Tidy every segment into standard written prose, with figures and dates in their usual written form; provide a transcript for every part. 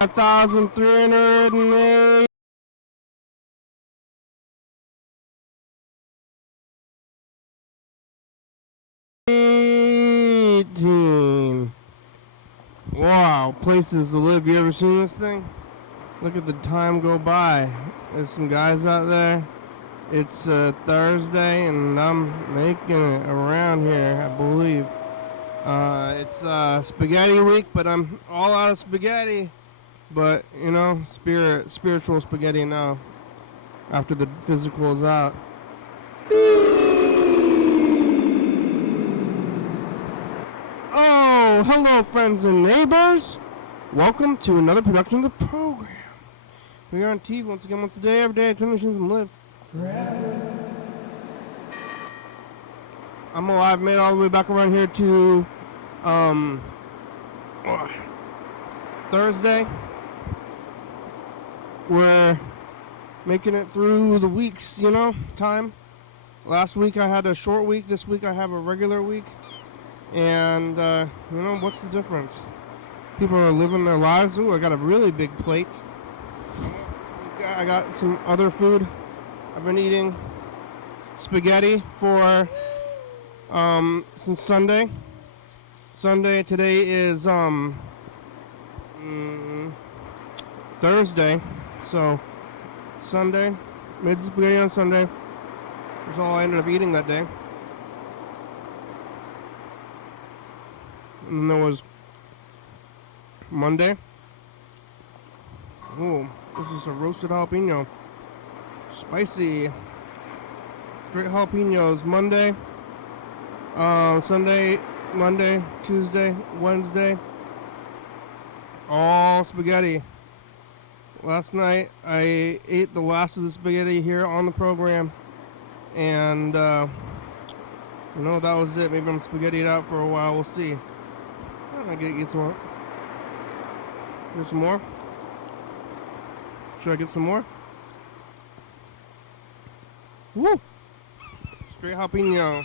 5,308. Wow, places to live. You ever seen this thing? Look at the time go by. There's some guys out there. It's Thursday, and I'm making it around here, I believe. It's spaghetti week, but I'm all out of spaghetti. But, you know, spiritual spaghetti now, after the physical is out. Oh, hello, friends and neighbors. Welcome to another production of the program. We're on TV once again, once a day, every day, 20 machines and live forever. I'm alive, made all the way back around here to Thursday. We're making it through the weeks, you know, time. Last week I had a short week. This week I have a regular week. And, you know, what's the difference? People are living their lives. Ooh, I got a really big plate. I got some other food. I've been eating spaghetti for since Sunday. Today is Thursday. So Sunday, made spaghetti on Sunday. That's all I ended up eating that day. And then there was Monday. Ooh, this is a roasted jalapeno. Spicy. Straight jalapenos. Monday. Sunday, Monday, Tuesday, Wednesday. All spaghetti. Last night I ate the last of the spaghetti here on the program. And, you know, that was it. Maybe I'm spaghettied out for a while. We'll see. I get some more. Get some more? Should I get some more? Woo! Straight jalapeno.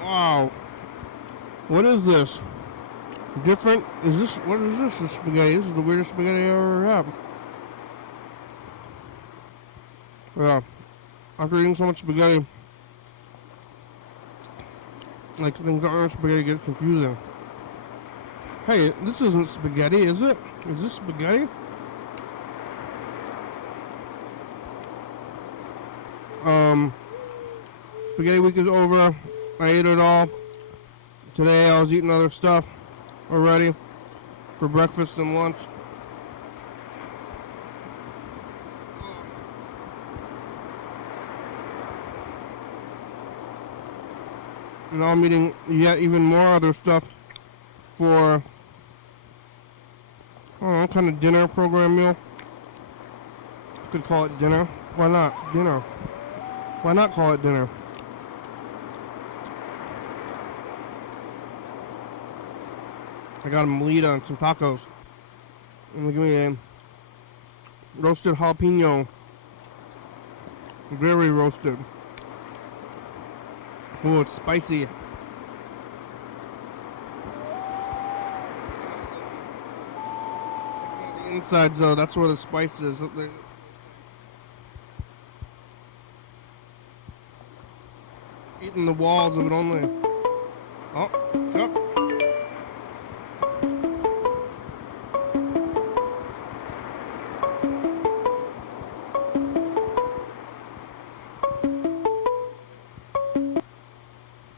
Wow. What is this? Different? What is this? This spaghetti. This is the weirdest spaghetti I ever had. Yeah. After eating so much spaghetti, like things that aren't spaghetti get confusing. Hey, this isn't spaghetti, is it? Is this spaghetti? Spaghetti week is over. I ate it all. Today I was eating other stuff already for breakfast and lunch. And now I'm eating yet even more other stuff for, I don't know, kind of dinner program meal. I could call it dinner. Why not? Dinner. Why not call it dinner? I got a molita and some tacos. And give me a roasted jalapeno. Very roasted. Oh, it's spicy. The inside, though, that's where the spice is. Eating the walls of it only. Oh, Chuck.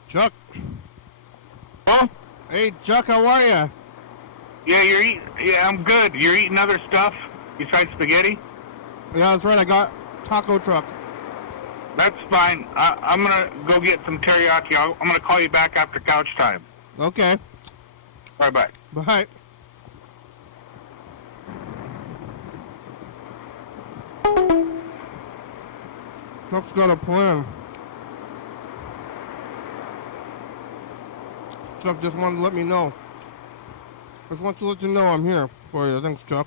Chuck. Huh? Hey, Chuck, how are ya? Yeah, I'm good. You're eating other stuff besides spaghetti? Yeah, that's right. I got taco truck. That's fine. I'm going to go get some teriyaki. I'm going to call you back after couch time. Okay. Bye-bye. Bye. Chuck's got a plan. Chuck just wanted to let me know. Just want to let you know I'm here for you. Thanks, Chuck.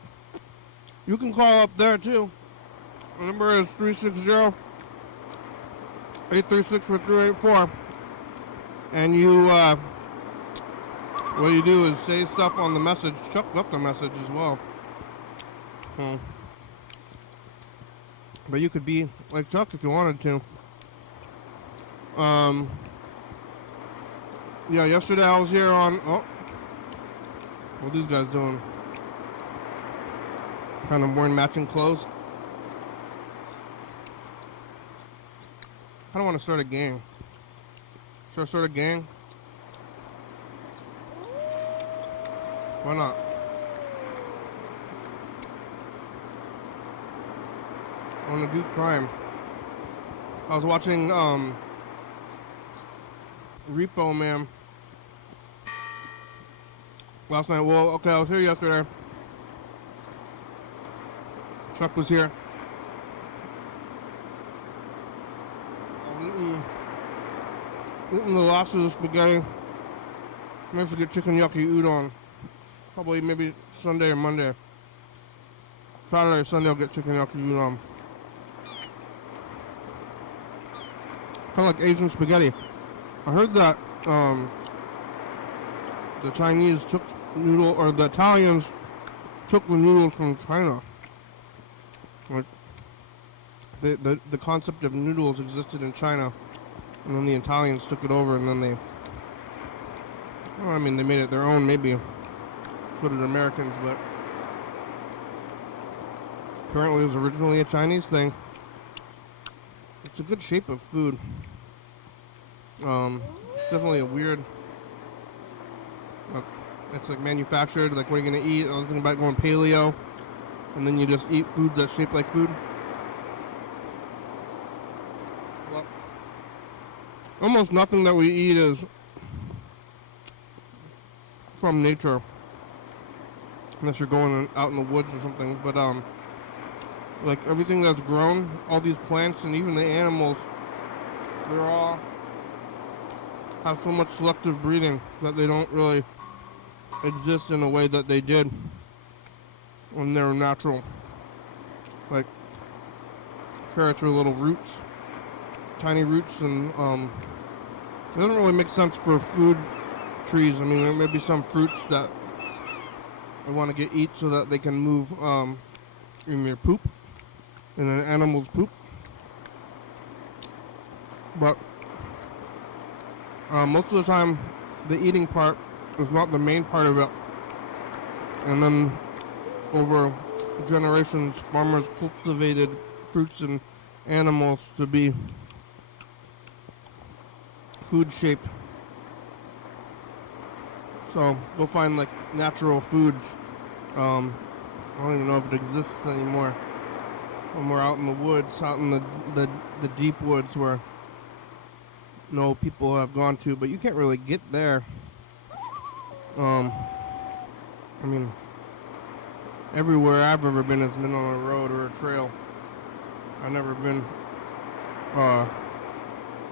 You can call up there, too. The number is 360-836-4384. And you What you do is say stuff on the message. Chuck left the message as well. So, but you could be like Chuck if you wanted to. Yeah, yesterday I was here on. Oh, what are these guys doing? Kind of wearing matching clothes. I don't want to start a gang. Should I start a gang? Why not? I want to do crime. I was watching Repo Man last night. Well, okay, I was here yesterday. Chuck was here. Eating the last of the spaghetti. I'm to get chicken yaki udon. Probably maybe Sunday or Monday. Saturday or Sunday I'll get chicken yaki udon. Kind of like Asian spaghetti. I heard that the Chinese took noodle, or the Italians took the noodles from China. Like the concept of noodles existed in China, and then the Italians took it over, and then they, well, I mean, they made it their own, maybe. So did Americans, but apparently it was originally a Chinese thing. It's a good shape of food. Definitely a weird. It's like manufactured. Like, what are you gonna eat? I was thinking about going paleo, and then you just eat food that's shaped like food. Well, almost nothing that we eat is from nature, unless you're going out in the woods or something. But like everything that's grown, all these plants and even the animals, they're all have so much selective breeding that they don't really exist in a way that they did when they're natural. Like carrots are little roots, tiny roots, and it doesn't really make sense for food trees. I mean, there may be some fruits that I want to eat so that they can move in their poop, in an animal's poop. But most of the time, the eating part is not the main part of it. And then, over generations, farmers cultivated fruits and animals to be food-shaped. So, we'll find, like, natural foods. I don't even know if it exists anymore. When we're out in the woods, out in the deep woods where no people have gone to, but you can't really get there. I mean, everywhere I've ever been has been on a road or a trail. I've never been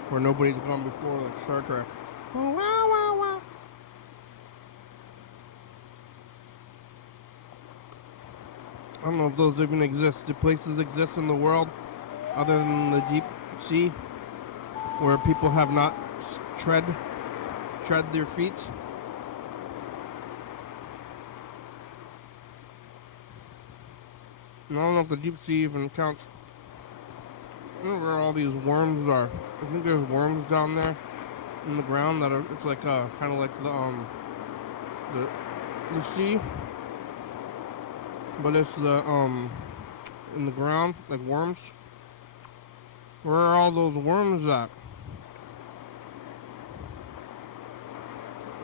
where nobody's gone before, like Star Trek. Oh, wow, wow, wow. I don't know if those even exist. Do places exist in the world other than the deep sea where people have not tread their feet? And I don't know if the deep sea even counts. I don't know where all these worms are. I think there's worms down there in the ground that are, it's like kind of like the sea, but it's the in the ground, like worms. Where are all those worms at?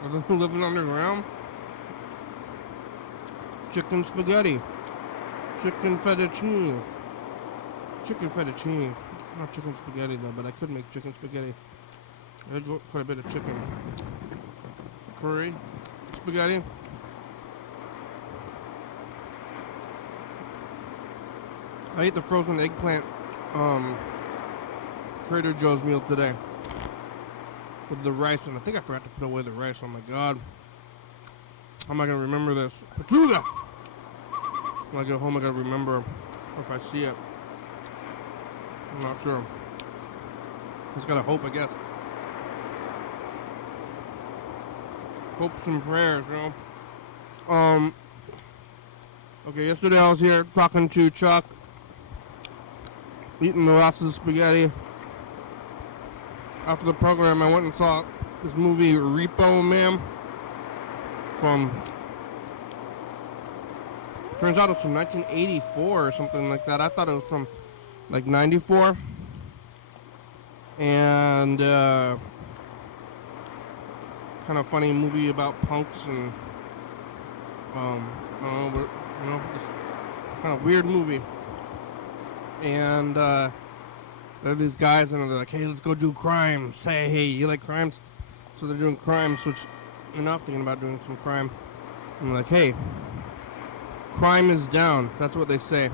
Are they living underground? Chicken spaghetti. Chicken fettuccine. Chicken fettuccine. Not chicken spaghetti though, but I could make chicken spaghetti. I had quite a bit of chicken. Curry. Spaghetti. I ate the frozen eggplant Trader Joe's meal today with the rice, and I think I forgot to put away the rice. Oh my god. How am I going to remember this? Petuga! When I get home, I gotta remember if I see it. I'm not sure. Just gotta hope, I guess. hopes and prayers, you know. Okay, yesterday I was here talking to Chuck, eating the rest of the spaghetti. After the program, I went and saw this movie, Repo Man, turns out it's from 1984 or something like that. I thought it was from, like, 94. And, kind of funny movie about punks and, I don't know, but, you know, just kind of weird movie. And, there are these guys, and they're like, hey, let's go do crimes. Say, hey, you like crimes? So they're doing crimes, which they're not thinking about doing some crime. And they're like, hey, crime is down. That's what they say.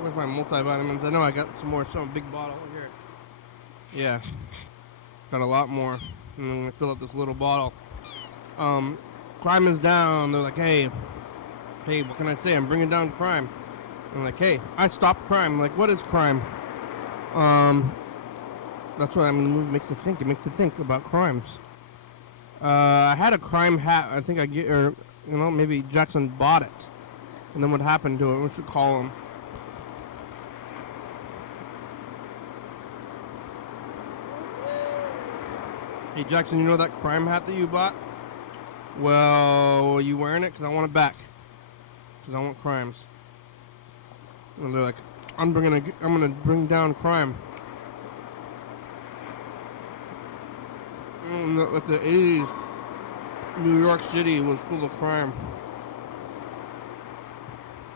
Where's my multivitamins? I know I got some more, some big bottle here. Yeah, got a lot more. And I'm gonna fill up this little bottle. Crime is down. They're like, hey, what can I say? I'm bringing down crime. I'm like, hey, I stopped crime. I'm like, what is crime? That's what I mean. The movie makes you think. It makes you think about crimes. I had a crime hat. I think maybe Jackson bought it. And then what happened to it? We should call him. Hey, Jackson, you know that crime hat that you bought? Well, are you wearing it? Because I want it back. Because I want crimes. And they're like, I'm gonna bring down crime. Like the 80s, New York City was full of crime.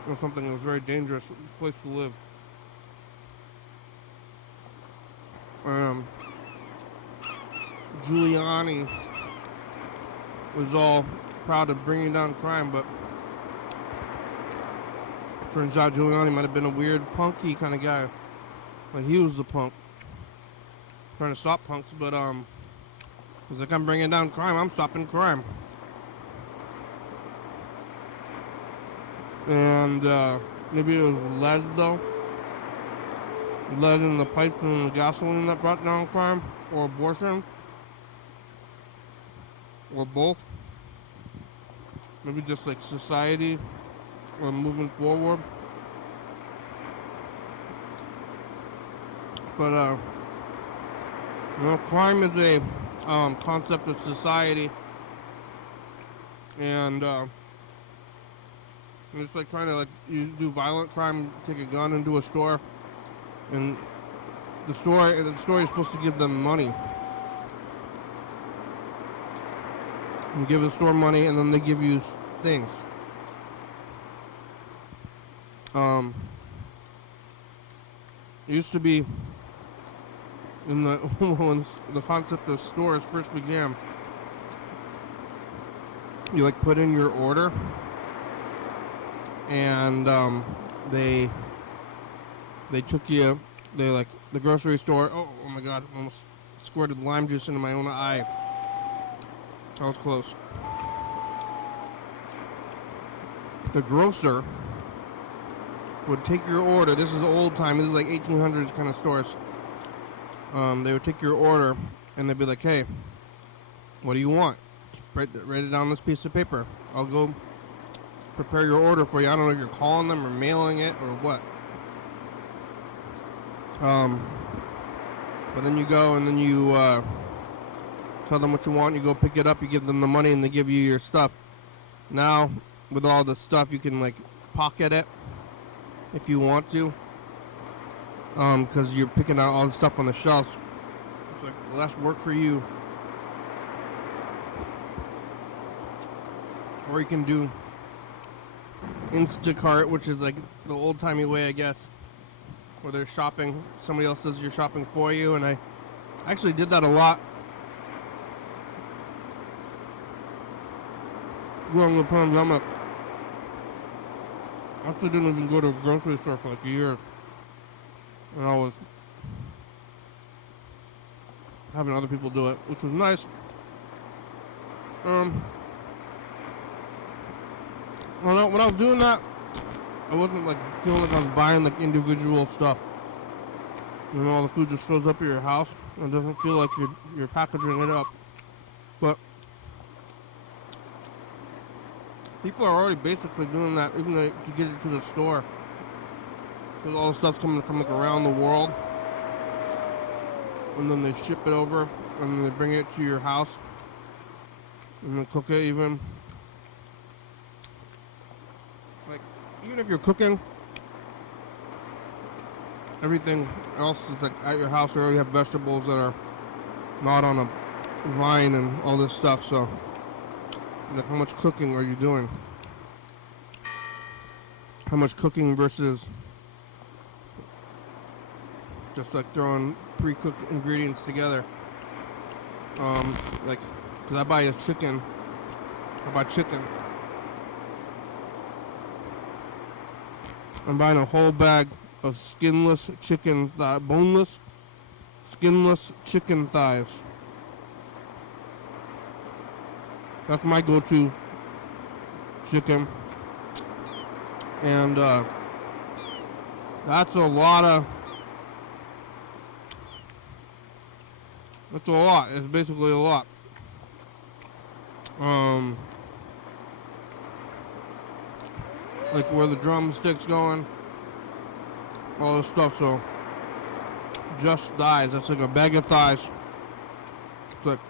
It was something that was very dangerous place to live. Giuliani was all proud of bringing down crime, but turns out Giuliani might have been a weird, punky kind of guy. Like, he was the punk. Trying to stop punks, but, he's like, I'm bringing down crime, I'm stopping crime. And, maybe it was lead, though. Lead in the pipes and the gasoline that brought down crime, or abortion, or both. Maybe just like society or moving forward. But crime is a concept of society, and it's like trying to, like, you do violent crime, take a gun into a store, and the store is supposed to give them money. You give the store money, and then they give you things. It used to be in the when the concept of stores first began. You, like, put in your order, and they took you. They, like, the grocery store. Oh my God! Almost squirted lime juice into my own eye. That was close. The grocer would take your order. This is old time. This is like 1800s kind of stores. They would take your order, and they'd be like, hey, what do you want? Write it down on this piece of paper. I'll go prepare your order for you. I don't know if you're calling them or mailing it or what. But then you go, and then you tell them what you want. You go pick it up. You give them the money, and they give you your stuff. Now, with all the stuff, you can, like, pocket it if you want to, because you're picking out all the stuff on the shelves. It's like less work for you. Or you can do Instacart, which is like the old-timey way, I guess, where they're shopping. Somebody else does your shopping for you, and I actually did that a lot during the pandemic. I actually didn't even go to a grocery store for like a year, and I was having other people do it, which was nice. When I was doing that, I wasn't like feeling like I was buying like individual stuff. You know, all the food just shows up at your house. It doesn't feel like you're packaging it up. But people are already basically doing that, even though to get it to the store. Because all the stuff's coming from like around the world. And then they ship it over, and then they bring it to your house. And they cook it even. Like, even if you're cooking, everything else is like at your house. You already have vegetables that are not on a vine and all this stuff. So, like, how much cooking are you doing? How much cooking versus just like throwing pre-cooked ingredients together? Like, cause I buy chicken. I'm buying a whole bag of skinless chicken boneless, skinless chicken thighs. That's my go-to chicken. And that's a lot. It's basically a lot. Like where the drumsticks going, all this stuff. So just thighs. That's like a bag of thighs. It's like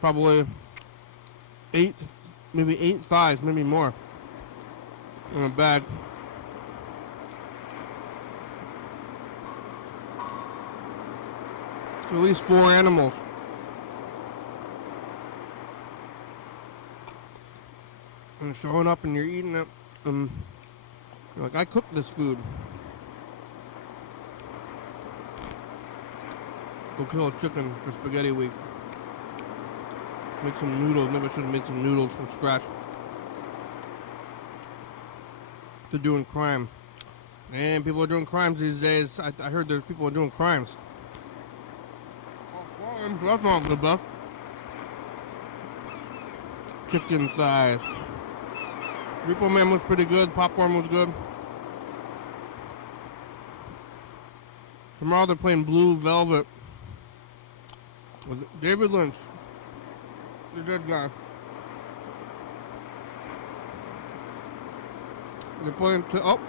probably maybe eight thighs, maybe more in a bag. So at least 4 animals. And showing up and you're eating it, and you're like, I cooked this food. Go kill a chicken for spaghetti week. Make some noodles. Maybe I should have made some noodles from scratch. They're doing crime. And people are doing crimes these days. I heard there's people are doing crimes. That's not good stuff. Chicken thighs. Repo Man was pretty good. Popcorn was good. Tomorrow they're playing Blue Velvet with David Lynch, the dead guy. They're playing Stop.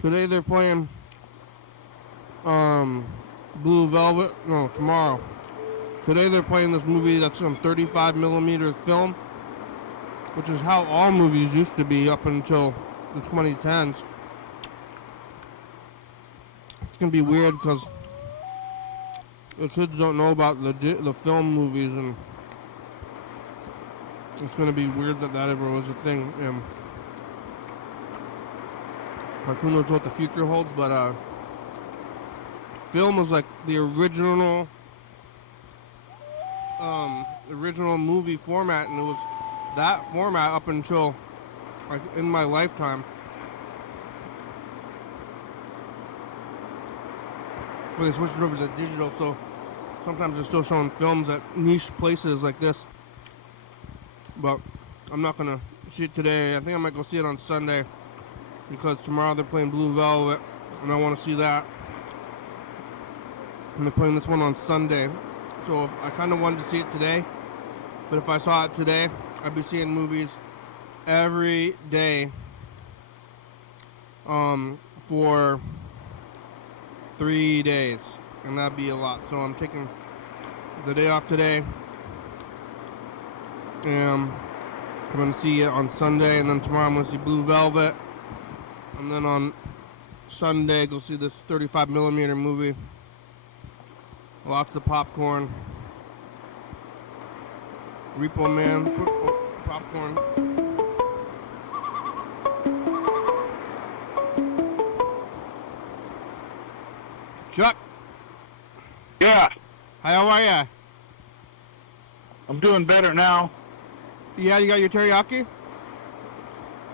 Today they're playing Blue Velvet. No, tomorrow. Today they're playing this movie that's on 35mm film, which is how all movies used to be up until the 2010s. It's gonna be weird because the kids don't know about the film movies, and it's gonna be weird that ever was a thing. Like, who knows what the future holds, but film was like the original movie format, and it was that format up until like in my lifetime. But they switched it over to digital, so sometimes they're still showing films at niche places like this. But I'm not gonna see it today. I think I might go see it on Sunday, because tomorrow they're playing Blue Velvet, and I want to see that. And they're playing this one on Sunday. So I kind of wanted to see it today, but if I saw it today, I'd be seeing movies every day for 3 days, and that'd be a lot. So I'm taking the day off today, and I'm going to see it on Sunday, and then tomorrow I'm going to see Blue Velvet, and then on Sunday go see this 35mm movie. Lots of popcorn. Repo Man, popcorn. Chuck. Yeah, How are ya? I'm doing better now. Yeah, you got your teriyaki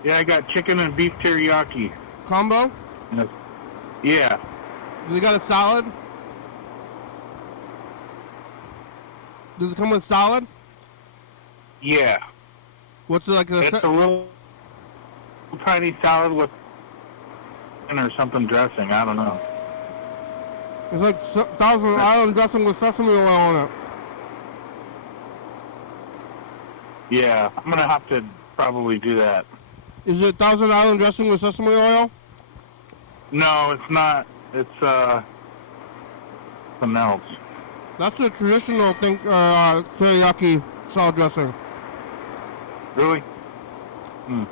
Yeah, I got chicken and beef teriyaki. combo? Yeah. Do they got a salad? Does it come with salad? Yeah. What's it like? It's a real tiny salad with or something dressing. I don't know. It's like Thousand Island dressing with sesame oil on it. Yeah, I'm gonna have to probably do that. Is it Thousand Island dressing with sesame oil? No, it's not. It's something else. That's a traditional thing, teriyaki salad dressing. Really? I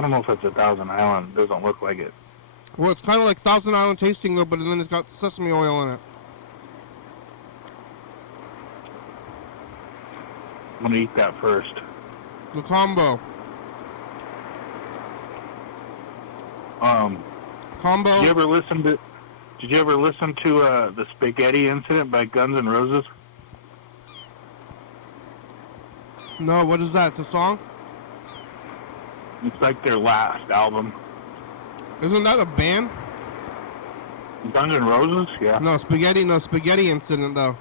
don't know if it's a Thousand Island. It doesn't look like it. Well, it's kind of like Thousand Island tasting though, but then it's got sesame oil in it. I'm gonna eat that first. The combo. Combo. Did you ever listen to the Spagetti incident by Guns N' Roses? No, what is that? It's a song? It's like their last album. Isn't that a band? Guns N' Roses? Yeah. No, Spaghetti incident though.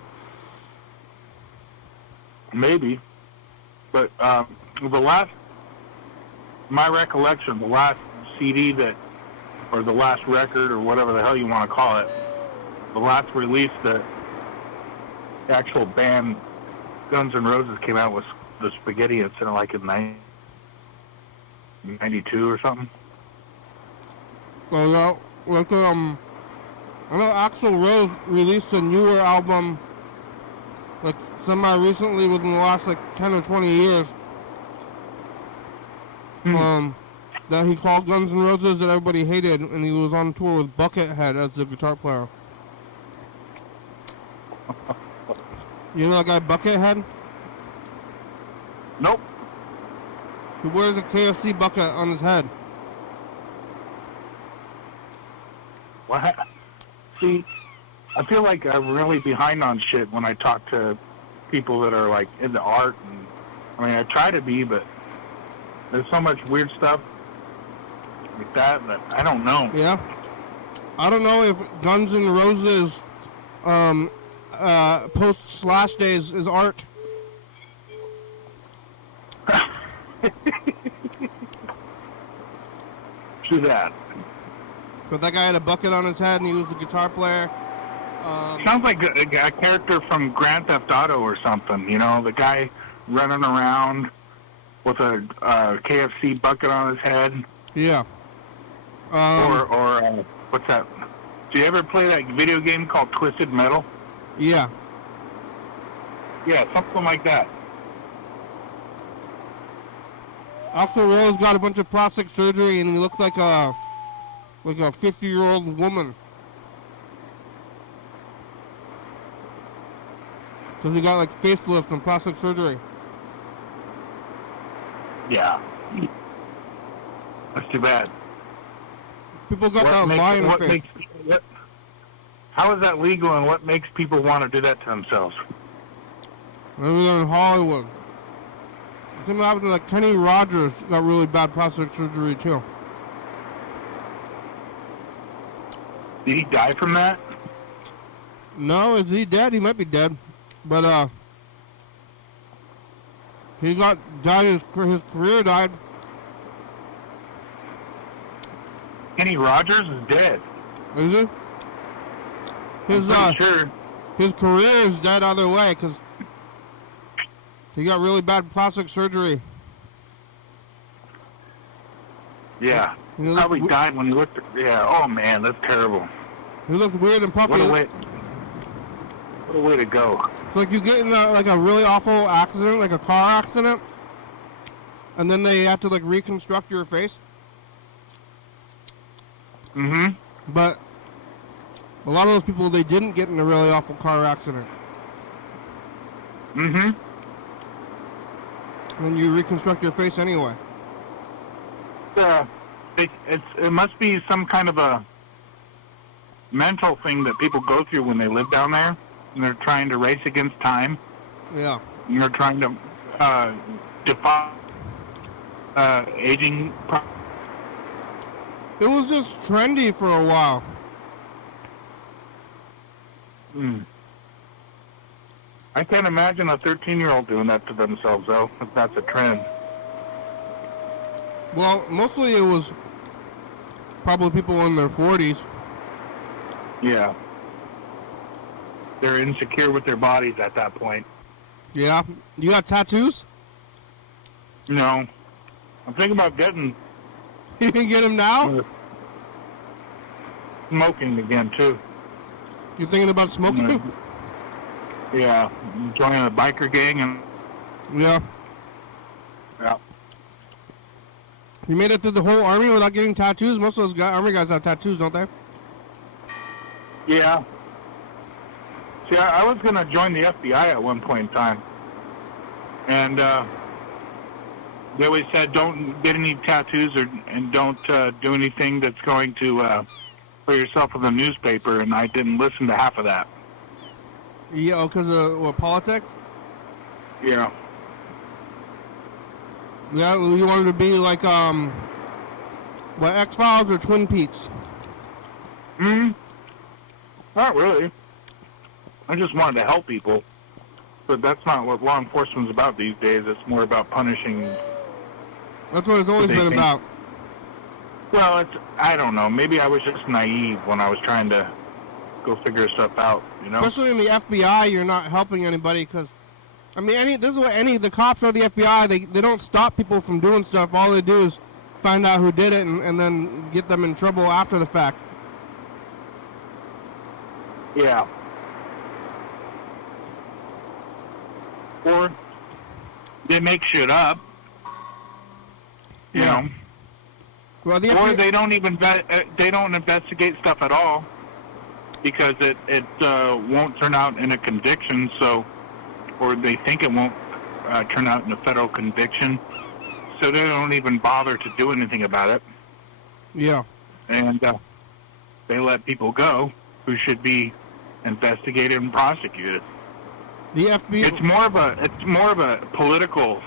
Maybe. But my recollection, the last CD or the last record, or whatever the hell you want to call it, the last release that the actual band Guns N' Roses came out was the Spaghetti incident, like in 92 or something. Oh no, like I know Axl Rose released a newer album, like semi-recently, within the last like 10 or 20 years. That he called Guns N' Roses that everybody hated, and he was on tour with Buckethead as the guitar player. You know that guy Buckethead? Nope. He wears a KFC bucket on his head. What? See, I feel like I'm really behind on shit when I talk to people that are like into art, and I mean I try to be, but there's so much weird stuff like that I don't know. Yeah. I don't know if Guns N' Roses post-Slash days is art. Do that. But that guy had a bucket on his head and he was the guitar player. Sounds like a character from Grand Theft Auto or something, you know, the guy running around with a KFC bucket on his head. Yeah. Or what's that? Do you ever play that video game called Twisted Metal? Yeah. Yeah, something like that. Axl Rose got a bunch of plastic surgery and he looked like a 50-year-old woman. Because he got like facelift and plastic surgery. Yeah. That's too bad. People got that lion face. How is that legal, and what makes people want to do that to themselves? Maybe they're in Hollywood. Something happened to like Kenny Rogers got really bad plastic surgery too. Did he die from that? No, is he dead? He might be dead. But he died, his career died. Kenny Rogers is dead. Is he? I'm pretty sure. His career is dead either way because he got really bad plastic surgery. Yeah. He probably died when he looked at... Yeah, oh man, that's terrible. He looked weird and puffy. What a way to go. It's like you get in a really awful accident, like a car accident, and then they have to like reconstruct your face. Mm-hmm. But a lot of those people, they didn't get in a really awful car accident. Mm-hmm. And you reconstruct your face anyway. It must be some kind of a mental thing that people go through when they live down there, and they're trying to race against time. Yeah. And they're trying to defy aging. It was just trendy for a while. I can't imagine a 13-year-old doing that to themselves, though, if that's a trend. Well, mostly it was probably people in their 40s. Yeah. They're insecure with their bodies at that point. Yeah. You got tattoos? No. I'm thinking about getting... You can get them now? Smoking again, too. You're thinking about smoking? Yeah. Joining a biker gang and... Yeah. Yeah. You made it through the whole army without getting tattoos? Most of those army guys have tattoos, don't they? Yeah. See, I was going to join the FBI at one point in time. And they always said don't get any tattoos and don't do anything that's going to put yourself in the newspaper, and I didn't listen to half of that. Yeah, because of what, politics? Yeah. Yeah, you wanted to be like, what, X-Files or Twin Peaks? Not really. I just wanted to help people. But that's not what law enforcement's about these days. It's more about punishing. That's what it's always been about. Well, I don't know. Maybe I was just naive when I was trying to go figure stuff out, you know? Especially in the FBI, you're not helping anybody because, I mean, this is what the cops or the FBI, they don't stop people from doing stuff. All they do is find out who did it and then get them in trouble after the fact. Yeah. Or they make shit up, you know? Well, or they don't even investigate stuff at all because it won't turn out in a conviction. So, or they think it won't turn out in a federal conviction, so they don't even bother to do anything about it. Yeah. And they let people go who should be investigated and prosecuted. The FBI. It's more of a political.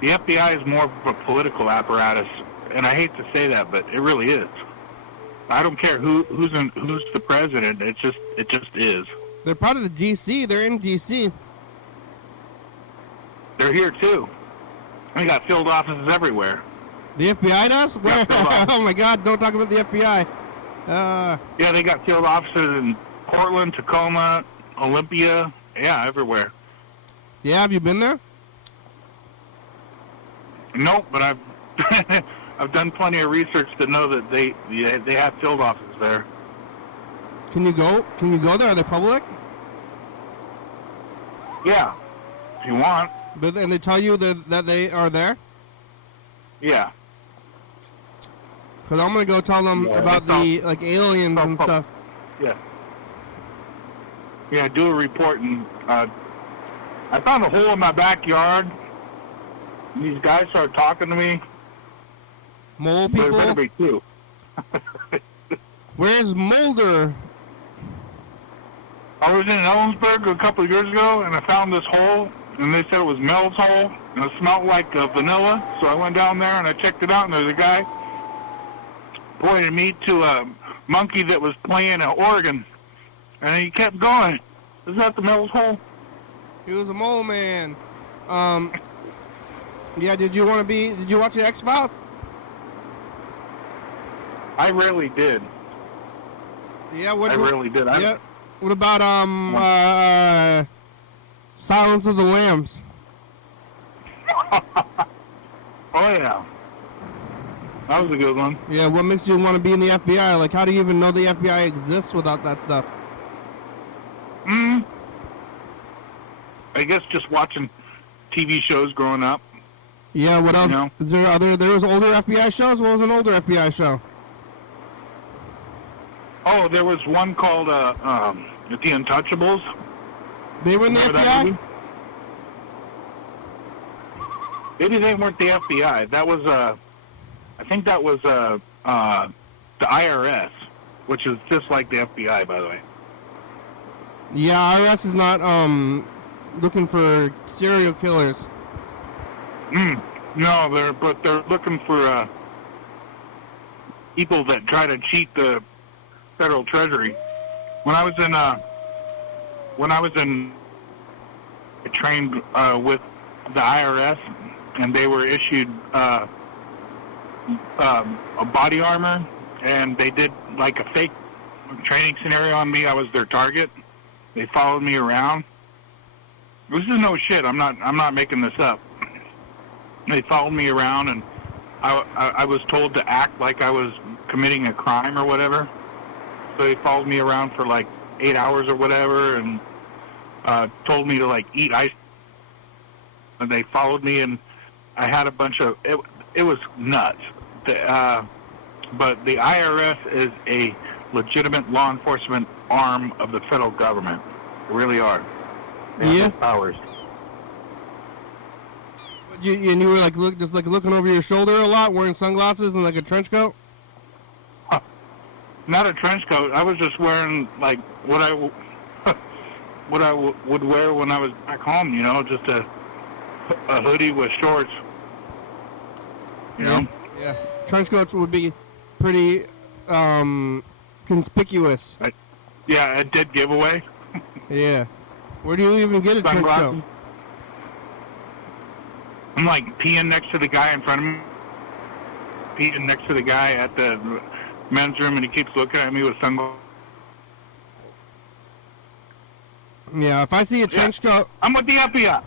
The FBI is more of a political apparatus, and I hate to say that, but it really is. I don't care who's the president. It just is. They're part of the D.C. They're in D.C. They're here too. We got field offices everywhere. The FBI does? Where? Oh my God! Don't talk about the FBI. Yeah, they got field offices in Portland, Tacoma, Olympia. Yeah, everywhere. Yeah, have you been there? Nope, but I've I've done plenty of research to know that they have field offices there. Can you go? Can you go there? Are they public? Yeah, if you want. And they tell you that they are there? Yeah. Because I'm going to go tell them about the aliens and stuff. Yeah. Yeah, do a report. And I found a hole in my backyard. And these guys started talking to me. Mole people? There better be two. Where's Mulder? I was in Ellensburg a couple of years ago, and I found this hole, and they said it was Mel's hole, and it smelled like vanilla. So I went down there, and I checked it out, and there's a guy pointed me to a monkey that was playing an organ, and he kept going. Is that the Mel's hole? He was a mole man. Yeah, did you watch the X-Files? I really did. Yeah, I really did. Yeah. What about Silence of the Lambs? Oh yeah, that was a good one. Yeah, what makes you want to be in the FBI? Like, how do you even know the FBI exists without that stuff? I guess just watching TV shows growing up. Yeah, what else? You know? Is there was older FBI shows? What was an older FBI show? Oh, there was one called The Untouchables. They were in the FBI? Maybe they weren't the FBI. That was I think that was the IRS, which is just like the FBI, by the way. Yeah, IRS is not looking for serial killers. No, they're looking for people that try to cheat the federal treasury. When I was in trained with the IRS, and they were issued a body armor, and they did like a fake training scenario on me. I was their target. They followed me around. This is no shit. I'm not making this up. They followed me around, and I was told to act like I was committing a crime or whatever. So they followed me around for like 8 hours or whatever, and told me to like eat ice. And they followed me, and I had a bunch of it was nuts. But the IRS is a legitimate law enforcement arm of the federal government. They really are. They have those powers. And you were like just looking over your shoulder a lot, wearing sunglasses and like a trench coat? Not a trench coat. I was just wearing like what I would wear when I was back home. You know, just a hoodie with shorts. You know. Yeah. Trench coats would be pretty conspicuous. Yeah, a dead giveaway. Yeah. Where do you even get a trench coat? I'm like peeing next to the guy in front of me. Peeing next to the guy at the men's room, and he keeps looking at me with sunglasses. Yeah, if I see a trench coat... I'm with the FBI.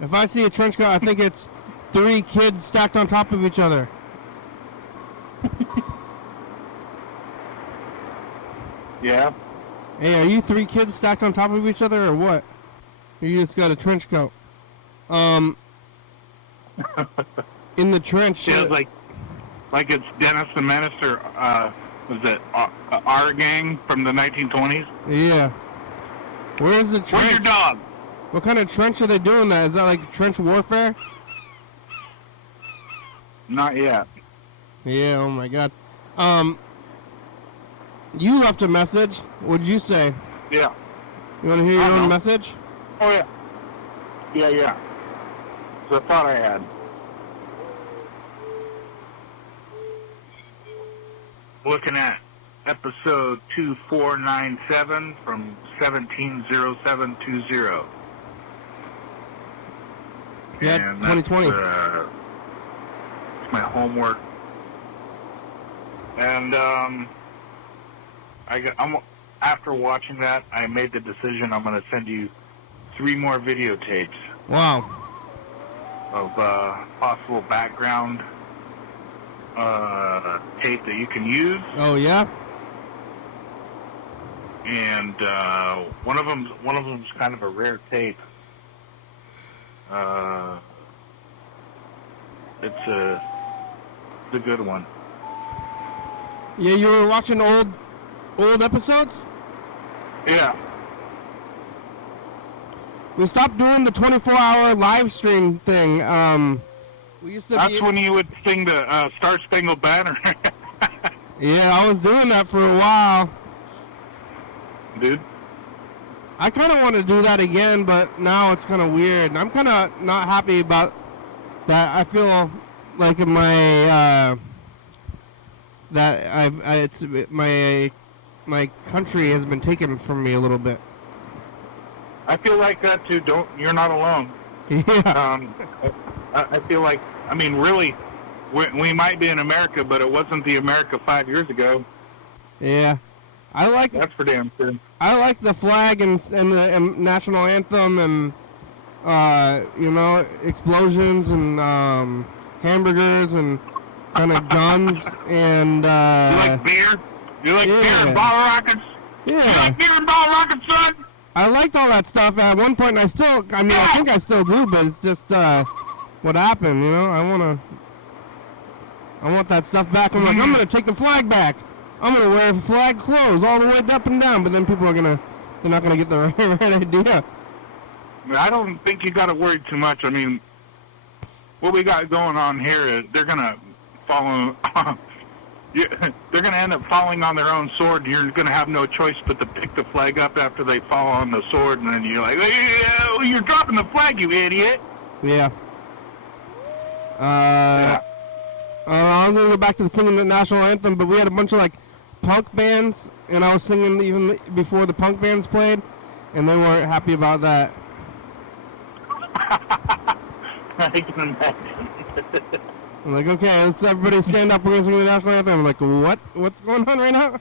If I see a trench coat, I think it's 3 kids stacked on top of each other. Yeah. Hey, are you 3 kids stacked on top of each other, or what? You just got a trench coat. In the trench... Yeah, like it's Dennis the Menace, or was it our gang from the 1920s? Yeah. Where's the trench? Where's your dog? What kind of trench are they doing that? Is that like trench warfare? Not yet. Yeah, oh my god. You left a message. What'd you say? Yeah. You want to hear your own message? Oh, yeah. Yeah. So I thought I had. Looking at episode 2497 from 170720. Yeah, and 2020. That's my homework. And after watching that, I made the decision I'm going to send you 3 more videotapes. Wow. Of possible background tape that you can use. Oh yeah. And one of them's kind of a rare tape. It's a good one. Yeah, you were watching old episodes? Yeah. We stopped doing the 24-hour live stream thing. We used to. That's when you would sing the Star Spangled Banner. Yeah, I was doing that for a while. Dude. I kind of want to do that again, but now it's kind of weird. I'm kind of not happy about that. I feel like my my country has been taken from me a little bit. I feel like that too. You're not alone. Yeah. I feel like, I mean, really, we might be in America, but it wasn't the America 5 years ago. Yeah. That's for damn sure. I like the flag and the national anthem and, explosions and hamburgers and kind of guns and... you like beer? You like beer and bottle rockets? Yeah. You like beer and bottle rockets, son? I liked all that stuff at one point, and I think I still do, but it's just what happened, you know? I want that stuff back. I'm like, I'm going to take the flag back. I'm going to wear flag clothes all the way up and down, but then people they're not going to get the right idea. I don't think you got to worry too much. I mean, what we got going on here is they're going to follow... they're going to end up falling on their own sword. You're going to have no choice but to pick the flag up after they fall on the sword, and then you're like, hey, you're dropping the flag, you idiot. Yeah. I was going to go back to singing the national anthem, but we had a bunch of, punk bands, and I was singing even before the punk bands played, and they weren't happy about that. I can imagine. I'm like, okay, let's everybody stand up. We're gonna sing the national anthem. I'm like, what? What's going on right now?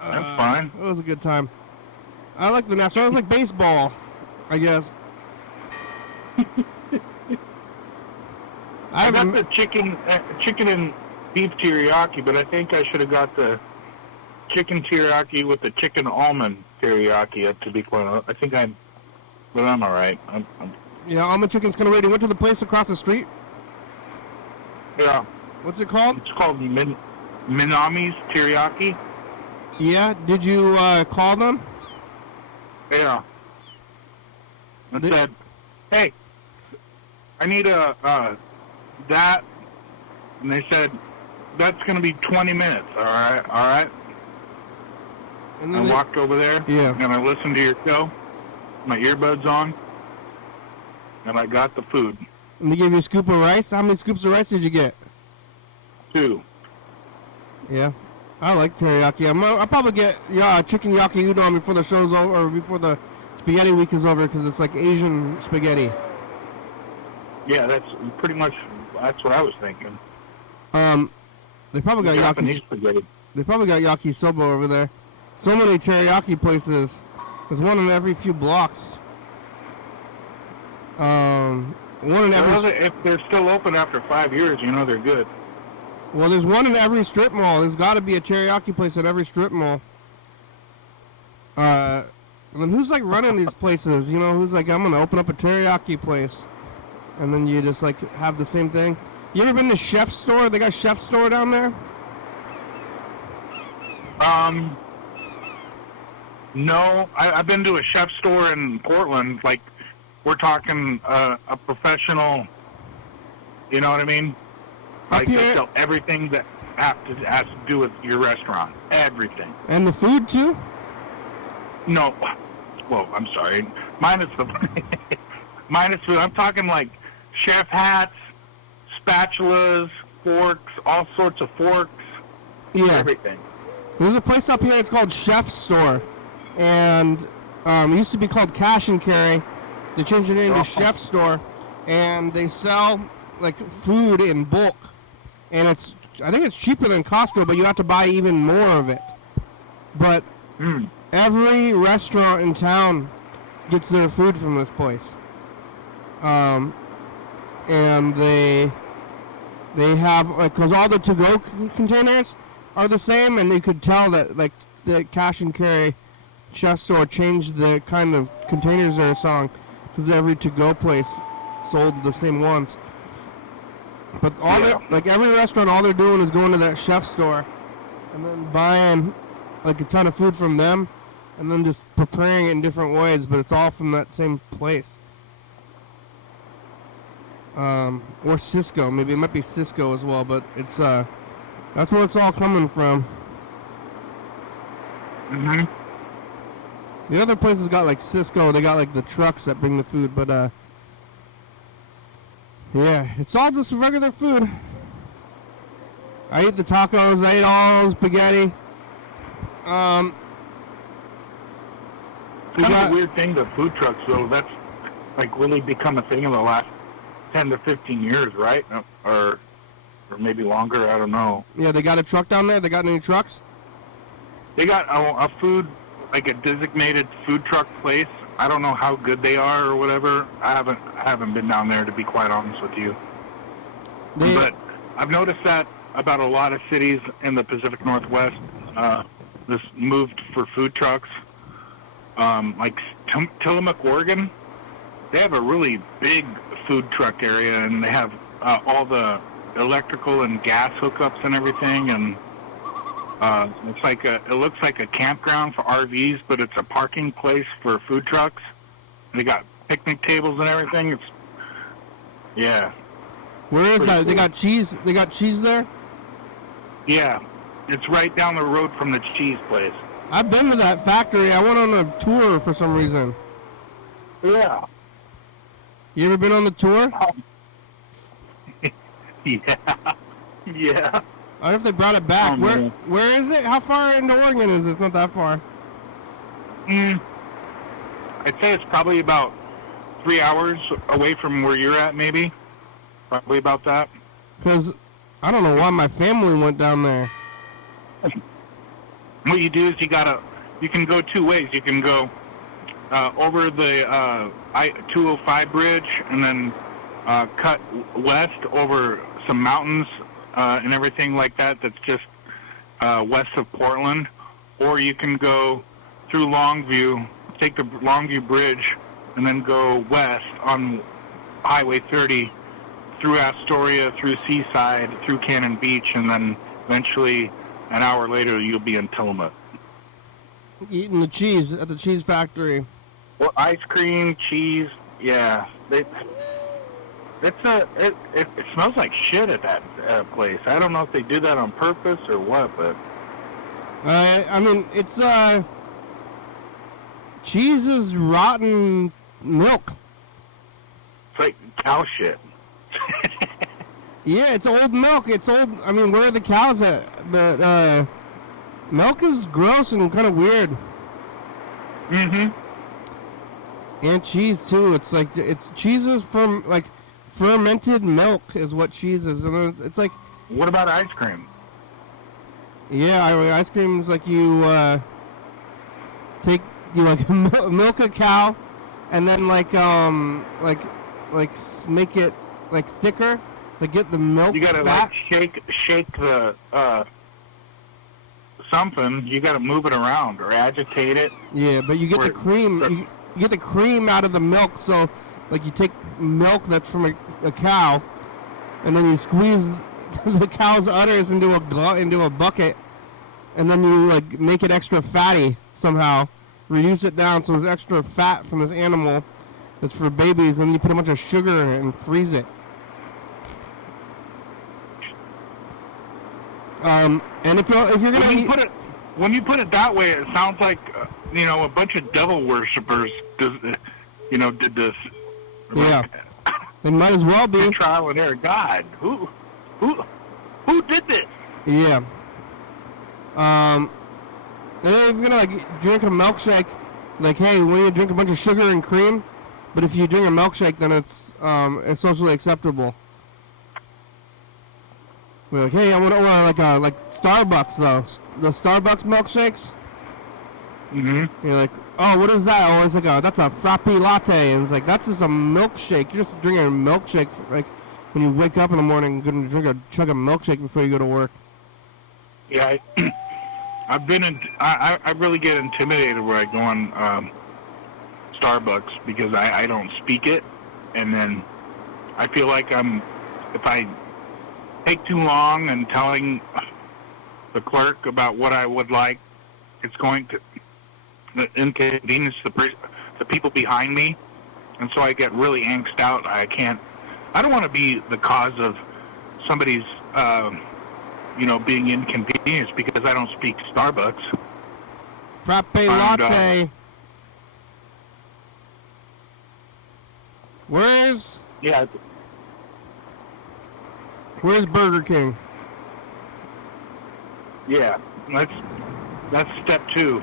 That's fine. It was a good time. I like the national. It was like baseball, I guess. I got the chicken and beef teriyaki, but I think I should have got the chicken teriyaki with the chicken almond teriyaki. To be quite honest, but I'm all right. Yeah, almond chicken's kind of ready. Went to the place across the street. Yeah. What's it called? It's called Minami's Teriyaki. Yeah. Did you call them? Yeah. It said, hey, I need that. And they said, that's going to be 20 minutes. All right. And I walked over there. Yeah. And I listened to your show. My earbuds on. And I got the food. And they gave you a scoop of rice? How many scoops of rice did you get? 2. Yeah. I like teriyaki. I'll probably get chicken yaki udon before the show's over, or before the spaghetti week is over, because it's like Asian spaghetti. Yeah, that's pretty much, that's what I was thinking. They probably got Japanese spaghetti. They probably got yakisoba over there. So many teriyaki places. There's one in every few blocks. One in every. If they're still open after 5 years, they're good. Well, there's one in every strip mall. There's got to be a teriyaki place at every strip mall. And then who's like running these places? Who's like, I'm gonna open up a teriyaki place, and then you just like have the same thing. You ever been to Chef's Store? They got Chef's Store down there. No, I've been to a chef store in Portland. Like, we're talking a professional. You know what I mean? Like, they sell everything that has to do with your restaurant. Everything. And the food too? No. Well, I'm sorry. Minus food. I'm talking like chef hats, spatulas, forks, all sorts of forks. Yeah. Everything. There's a place up here. It's called Chef's Store, and it used to be called Cash and Carry. They changed the name to Chef's Store, and they sell like food in bulk, and I think it's cheaper than Costco, but you have to buy even more of it. But every restaurant in town gets their food from this place, and they have because all the to-go containers are the same, and you could tell that like the Cash and Carry Chef Store changed the kind of containers they're selling, because every to-go place sold the same ones. But like every restaurant, all they're doing is going to that Chef Store and then buying like a ton of food from them, and then just preparing it in different ways, but it's all from that same place. Or Cisco, maybe it might be Cisco as well, but it's that's where it's all coming from. The other places got like Cisco, they got like the trucks that bring the food, but yeah, it's all just regular food. I eat the tacos, I eat all the spaghetti. Kind of a weird thing, the food trucks, though. That's like really become a thing in the last 10 to 15 years, right? Or maybe longer, I don't know. Yeah, they got a truck down there? They got any trucks? They got a food, like a designated food truck place. I don't know how good they are or whatever. I haven't been down there, to be quite honest with you. But I've noticed that about a lot of cities in the Pacific Northwest, this moved for food trucks. Like Tillamook, Oregon, they have a really big food truck area, and they have all the electrical and gas hookups and everything, and it looks like a campground for RVs, but it's a parking place for food trucks. They got picnic tables and everything. Yeah. Where is that? Cool. They got cheese. They got cheese there. Yeah, it's right down the road from the cheese place. I've been to that factory. I went on a tour for some reason. Yeah. You ever been on the tour? Yeah. Yeah. I wonder if they brought it back. Where is it? How far into Oregon is it? It's not that far. I'd say it's probably about 3 hours away from where you're at, maybe. Probably about that. Because I don't know why my family went down there. What you do is you can go two ways. You can go over the I-205 bridge and then cut west over some mountains and everything like that. That's just west of Portland. Or you can go through Longview, take the Longview Bridge, and then go west on Highway 30 through Astoria, through Seaside, through Cannon Beach, and then eventually an hour later you'll be in Tillamook. Eating the cheese at the cheese factory. Well, ice cream, cheese, yeah. It smells like shit at that place. I don't know if they do that on purpose or what, but... I mean, it's, cheese is rotten milk. It's like cow shit. Yeah, it's old milk. It's old. I mean, where are the cows at? But milk is gross and kind of weird. Mm-hmm. And cheese too. It's like cheese is from like fermented milk is what cheese is, and it's like. What about ice cream? Yeah, I mean, ice cream is like you milk a cow, and then like make it like thicker. To get the milk you gotta fat. like shake the something. You gotta move it around or agitate it. Yeah, but you get the cream. You get the cream out of the milk. So, like, you take milk that's from a cow, and then you squeeze the cow's udders into a bucket, and then you like make it extra fatty somehow. Reduce it down so there's extra fat from this animal that's for babies, and then you put a bunch of sugar in it and freeze it. And if you're gonna when you put it that way, it sounds like a bunch of devil worshippers did this. Yeah, it might as well be trial and error. God, who did this? Yeah. And then if you're gonna like drink a milkshake, like hey, when you drink a bunch of sugar and cream, but if you drink a milkshake, then it's socially acceptable. We're like, hey, I want like Starbucks though. The Starbucks milkshakes. Mm-hmm. You're like, oh, what is that? Oh, it's like that's a frappe latte, and it's like that's just a milkshake. You're just drinking a milkshake, like when you wake up in the morning, going to chug a milkshake before you go to work. Yeah, I really get intimidated where I go on Starbucks because I don't speak it, and then I feel like if I take too long and telling the clerk about what I would like, it's going to inconvenience the people behind me, and so I get really angst out. I don't want to be the cause of somebody's being inconvenienced because I don't speak Starbucks. Frappe latte. Where's Burger King? Yeah, that's step 2.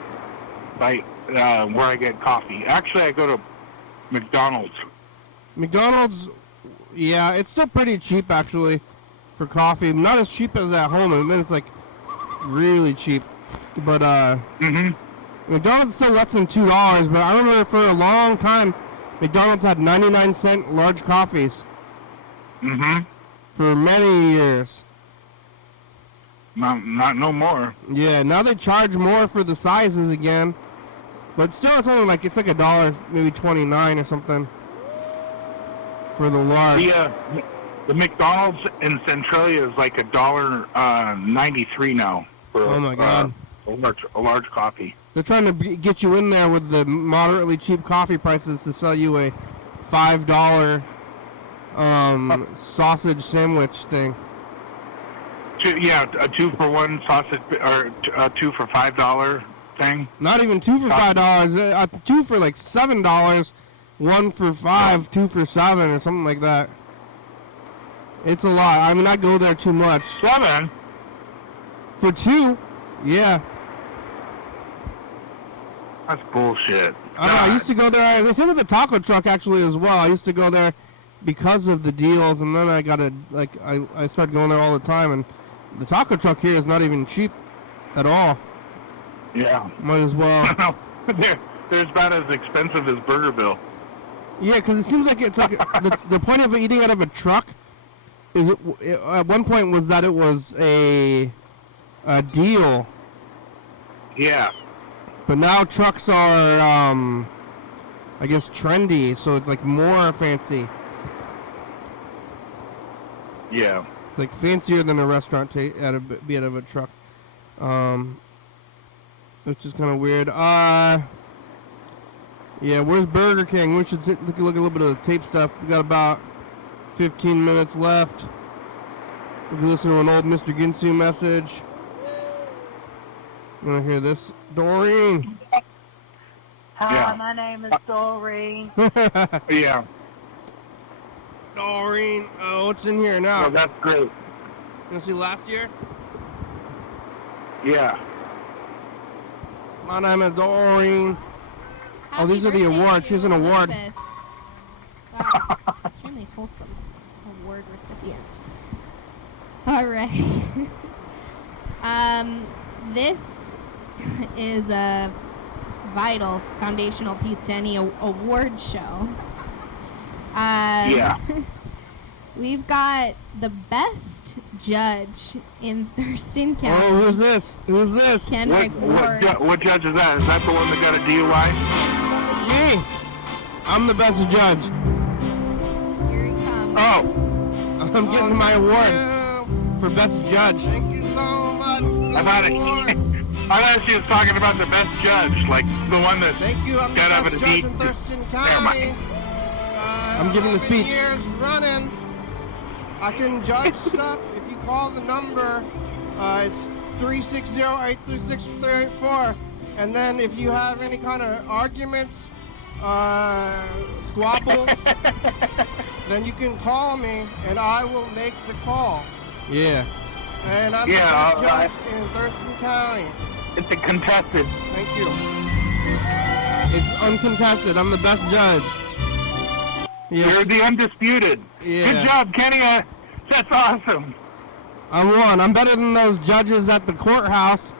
Where I get coffee. Actually, I go to McDonald's. McDonald's, yeah, it's still pretty cheap actually for coffee. Not as cheap as at home, and then it's like really cheap. But McDonald's is still less than $2. But I remember for a long time, McDonald's had 99-cent large coffees. Mm-hmm. For many years. Not no more. Yeah, now they charge more for the sizes again. But still, it's only like $1, maybe 29 or something for the large. The McDonald's in Centralia is like $1.93 now for oh my God. A large coffee. They're trying to get you in there with the moderately cheap coffee prices to sell you a $5 sausage sandwich thing. A 2-for-1 sausage or a 2 for $5 thing. Not even 2 for $5. 2 for like $7. 1 for $5. 2 for $7 or something like that. It's a lot. I mean, I go there too much. 7 for 2. Yeah. That's bullshit. I don't know, I used to go there. The same with the taco truck actually as well. I used to go there because of the deals, and then I got I started going there all the time, and the taco truck here is not even cheap at all. Yeah. Might as well. They're about as expensive as Burgerville. Yeah, because it seems like it's like the point of eating out of a truck is at one point was that it was a deal. Yeah. But now trucks are, I guess, trendy, so it's like more fancy. Yeah. It's like fancier than a restaurant be out of a truck. Which is kind of weird. Yeah, where's Burger King? We should look a little bit of the tape stuff. We got about 15 minutes left. We can listen to an old Mr. Ginsu message. You want to hear this? Doreen! Hi, Yeah. my name is Doreen. Yeah. Doreen! Oh, what's in here now? Well, that's great. You want to see last year? Yeah. My name is Doreen. Happy Oh, these are the birthday awards. to Here's an award. Elizabeth. Wow, extremely wholesome award recipient. All right. This is a vital foundational piece to any award show. Yeah. We've got the best judge in Thurston County. Oh, who's this? Who's this? Kenrick Ward. What judge is that? Is that the one that got a DUI? Me! I'm the best judge. Here he comes. Oh, I'm getting my award for best judge. Thank you so much. I thought she was talking about the best judge, like the one that Thank you. I'm the got over best the judge deed. in Thurston Never mind. County. I'm giving the 11 speech. Years running. I can judge stuff if you call the number. It's 360-836-384. And then if you have any kind of arguments, squabbles, then you can call me and I will make the call. Yeah. And I'm Yeah, the best judge in Thurston County. It's a contested. Thank you. It's uncontested. I'm the best judge. Yeah. You're the undisputed. Yeah. Good job, Kenny. That's awesome. I won. I'm better than those judges at the courthouse.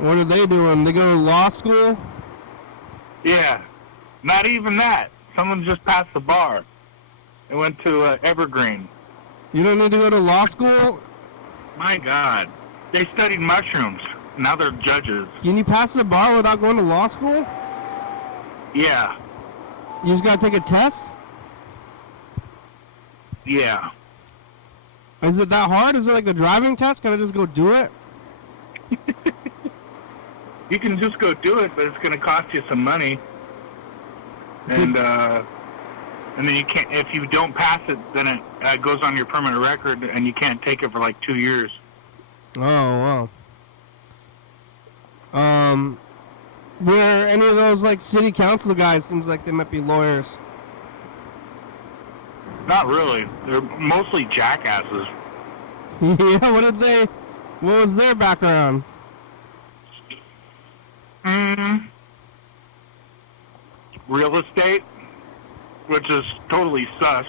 What are they doing? They go to law school? Yeah. Not even that. Someone just passed the bar. They went to Evergreen. You don't need to go to law school? My God. They studied mushrooms. Now they're judges. Can you pass the bar without going to law school? Yeah. You just gotta take a test? Yeah. Is it that hard? Is it like the driving test? Can I just go do it? You can just go do it, but it's going to cost you some money. And then you can't. If you don't pass it, then it goes on your permanent record, and you can't take it for like 2 years. Oh, wow. Were any of those like city council guys, seems like they might be lawyers. Not really. They're mostly jackasses. Yeah, what was their background? Real estate, which is totally sus.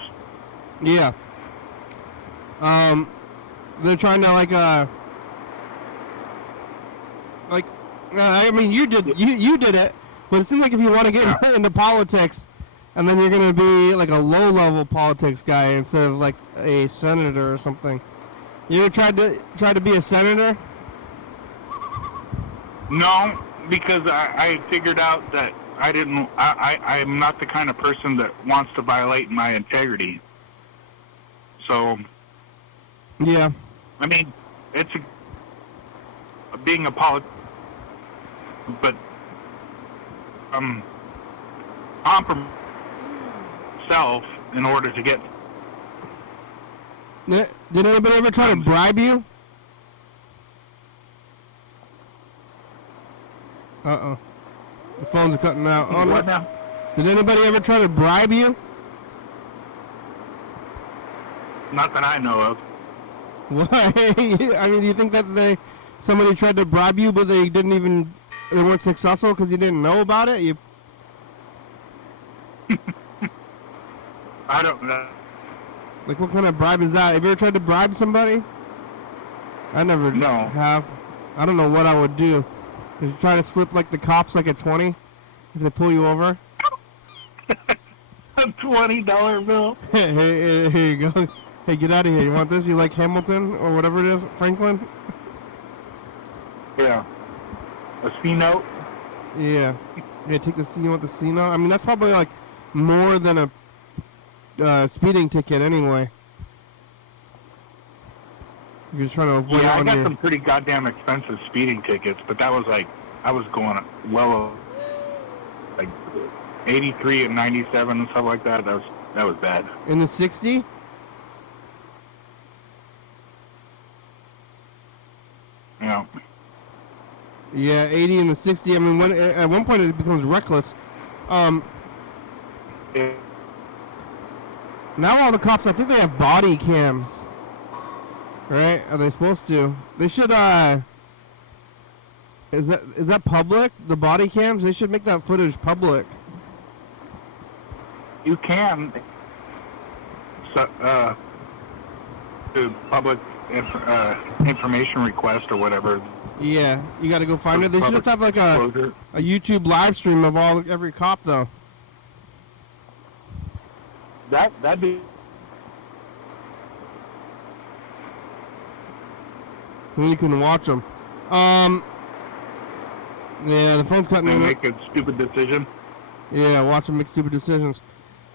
Yeah. They're trying to I mean, you did it, but it seems like if you want to get into politics, and then you're gonna be like a low-level politics guy instead of like a senator or something. You ever tried to be a senator? No, because I figured out that I'm not the kind of person that wants to violate my integrity. So, Yeah. I mean, it's being a but compromise myself in order to get. Did anybody ever try to bribe you? Uh-oh. The phones are cutting out. Oh, What no. now? Did anybody ever try to bribe you? Not that I know of. Why? I mean, do you think that somebody tried to bribe you, but they didn't even they weren't successful because you didn't know about it? You I don't know. Like, what kind of bribe is that? Have you ever tried to bribe somebody? I never No. have. I don't know what I would do. Did you try to slip, like, the cops, like, a 20 if they pull you over? A $20 bill. Hey, here you go. Hey, get out of here. You want this? You like Hamilton or whatever it is? Franklin? Yeah. A C note. Yeah. Yeah, take the C. You want the C note? I mean, that's probably, like, more than a speeding ticket anyway. If you're trying to avoid Yeah, I on got your... some pretty goddamn expensive speeding tickets, but that was like, I was going well, like 83 and 97 and stuff like that. That was bad. In the 60? Yeah. Yeah, 80 and the 60. I mean, at one point it becomes reckless. Yeah. Now all the cops, I think they have body cams. Right? Are they supposed to? They should, is that public? The body cams? They should make that footage public. You can, do public information request or whatever. Yeah, you gotta go find it. They should just have like a YouTube live stream of every cop though. That'd be. Then you can watch them. Yeah, the phone's cutting in. Make a stupid decision. Yeah, watch them make stupid decisions.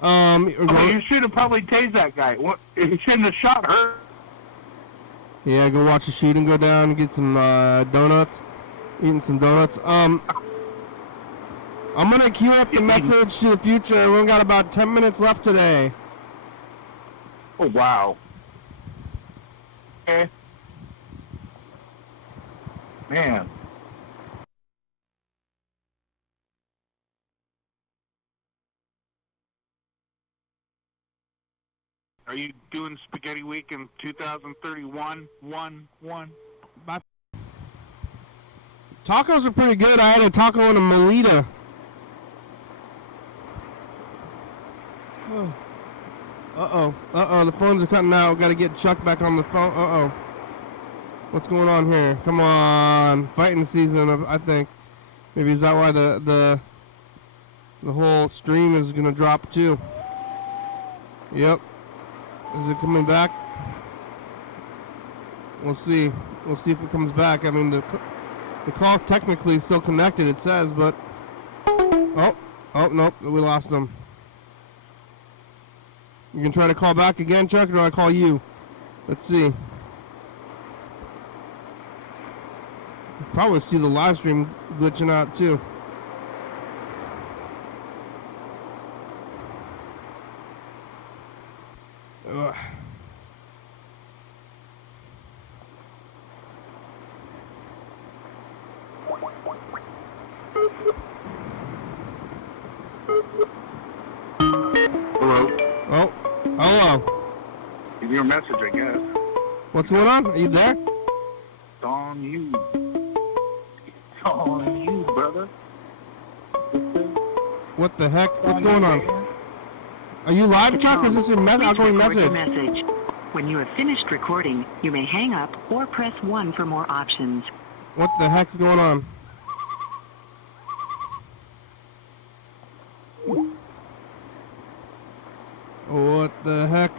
You should have probably tased that guy. What? He shouldn't have shot her. Yeah, go watch the shooting go down, get some donuts, eating some donuts. I'm gonna queue up the message to the future. We only got about 10 minutes left today. Oh wow. Okay. Man. Are you doing Spaghetti Week in 2031? Tacos are pretty good. I had a taco and a Melita. Uh-oh, the phones are cutting out. Got to get Chuck back on the phone. Uh-oh. What's going on here? Come on. Fighting season, I think. Maybe is that why the whole stream is going to drop too? Yep. Is it coming back? We'll see. We'll see if it comes back. I mean, the call's technically still connected, it says, but... Oh, nope, we lost them. You can try to call back again, Chuck, or do I call you? Let's see. Probably see the live stream glitching out, too. Ugh. Hello. Oh, hello. Give you a message, I guess. What's going on? Are you there? It's on you. It's on you, brother. What the heck? What's going on? Are you live, Chuck, or is this an outgoing message? When you have finished recording, you may hang up or press 1 for more options. What the heck's going on? What the heck?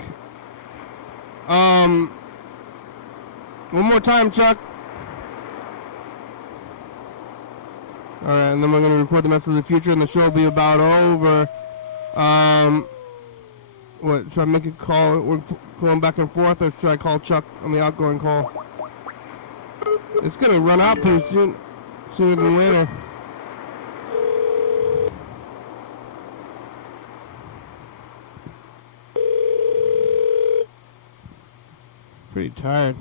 One more time, Chuck. Alright, and then we're going to record the message of the future, and the show will be about over. What, should I make a call? We're going back and forth, or should I call Chuck on the outgoing call? It's going to run out pretty soon, sooner than later. Pretty tired.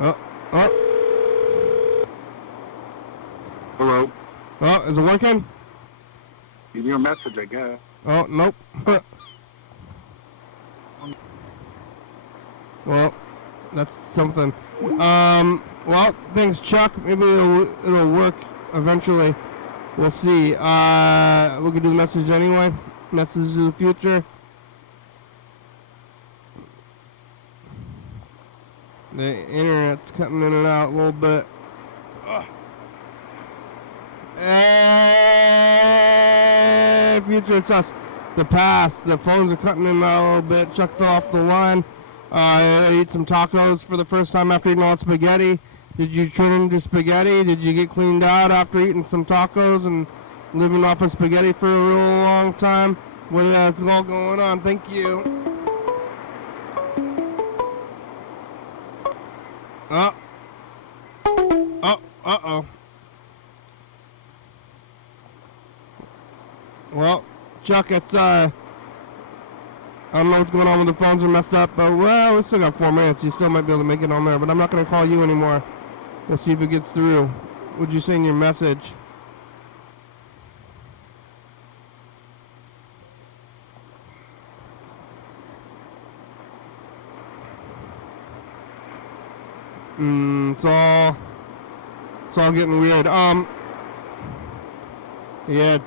Oh. Hello. Oh, is it working? Give you a message, I guess. Oh, nope. That's something. Well, thanks, Chuck. Maybe it'll work eventually. We'll see. We can do the message anyway. Message to the future. The internet's cutting in and out a little bit. Hey, future, it's us. The past. The phones are cutting in and out a little bit. Chuck fell off the line. I ate some tacos for the first time after eating all that spaghetti. Did you turn into spaghetti? Did you get cleaned out after eating some tacos and living off of spaghetti for a real long time? What is all going on? Thank you. Uh-oh. Well, Chuck, it's, I don't know what's going on with the phones are messed up, but, well, we still got 4 minutes. You still might be able to make it on there, but I'm not going to call you anymore. We'll see if it gets through. What'd you say in your message? It's all getting weird. Yeah,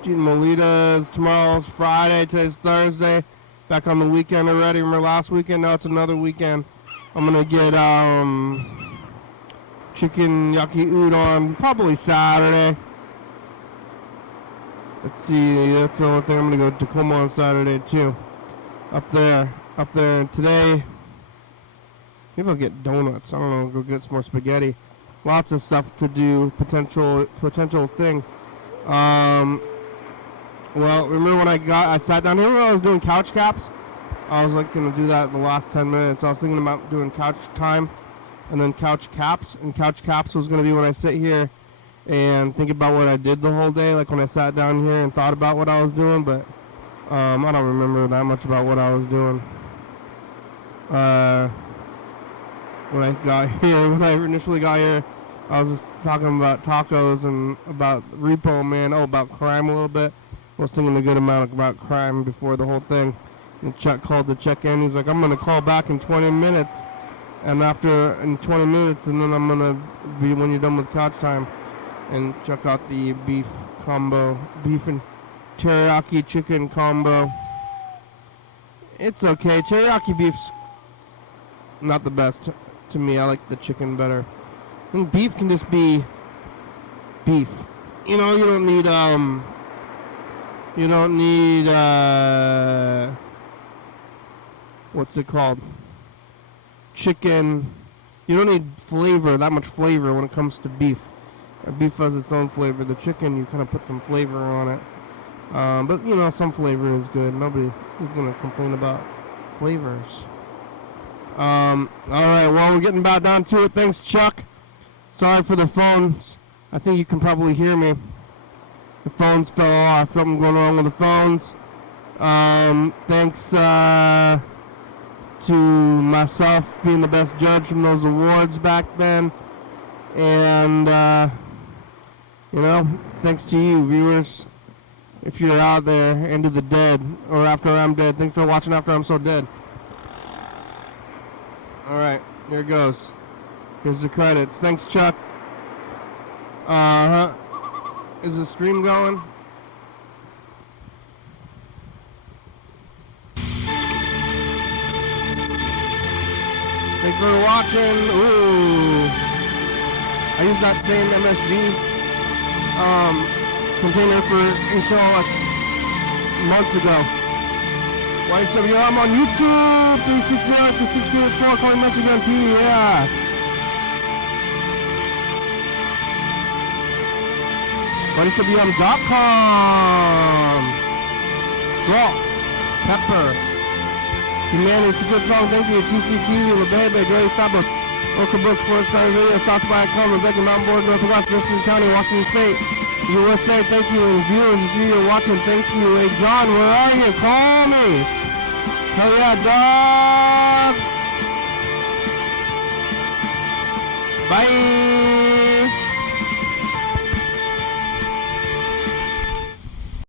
eating Molitas. Tomorrow's Friday. Today's Thursday. Back on the weekend already. Remember last weekend? Now it's another weekend. I'm gonna get chicken yaki udon probably Saturday. Let's see. That's the only thing. I'm gonna go to Tacoma on Saturday too. Up there. Today, maybe I'll get donuts. I don't know. Go get some more spaghetti. Lots of stuff to do. Potential things. Well, remember when I sat down here when I was doing couch caps? I was like going to do that in the last 10 minutes. I was thinking about doing couch time and then couch caps. And couch caps was going to be when I sit here and think about what I did the whole day, like when I sat down here and thought about what I was doing. But I don't remember that much about what I was doing. When I got here, when I initially got here, I was just talking about tacos and about Repo Man. Oh, about crime a little bit. I was thinking a good amount about crime before the whole thing. And Chuck called to check in. He's like, I'm going to call back in 20 minutes. And in 20 minutes, and then I'm going to be when you're done with couch time. And Chuck got the beef combo. Beef and teriyaki chicken combo. It's okay. Teriyaki beef's not the best to me. I like the chicken better. And beef can just be beef. You know, you don't need, what's it called? Chicken. You don't need that much flavor when it comes to beef. Beef has its own flavor. The chicken, you kind of put some flavor on it. But, you know, some flavor is good. Nobody is going to complain about flavors. Alright, well, we're getting about down to it. Thanks, Chuck. Sorry for the phones. I think you can probably hear me. The phones fell off. Something going on with the phones. Thanks to myself being the best judge from those awards back then. And, you know, thanks to you, viewers. If you're out there, into the dead, or after I'm dead. Thanks for watching after I'm so dead. Alright, here it goes. Here's the credits. Thanks, Chuck. Is the stream going? Thanks for watching. Ooh. I used that same MSG container until like months ago. YDHWM on YouTube, 360-364, calling message on TV, yeah. YDHWM.com. Salt, pepper. Humanity, it's a good song, thank you. TCTV, La Bebe, Gray Fabulous, Oka Books, Forest Sky Radio, South by Coleman, Beacon Mountain Board, Northwest, Thurston County, Washington State. USA, thank you, and viewers, you see you're watching, thank you. Hey, John, where are you? Call me. Hell yeah, dog. Bye.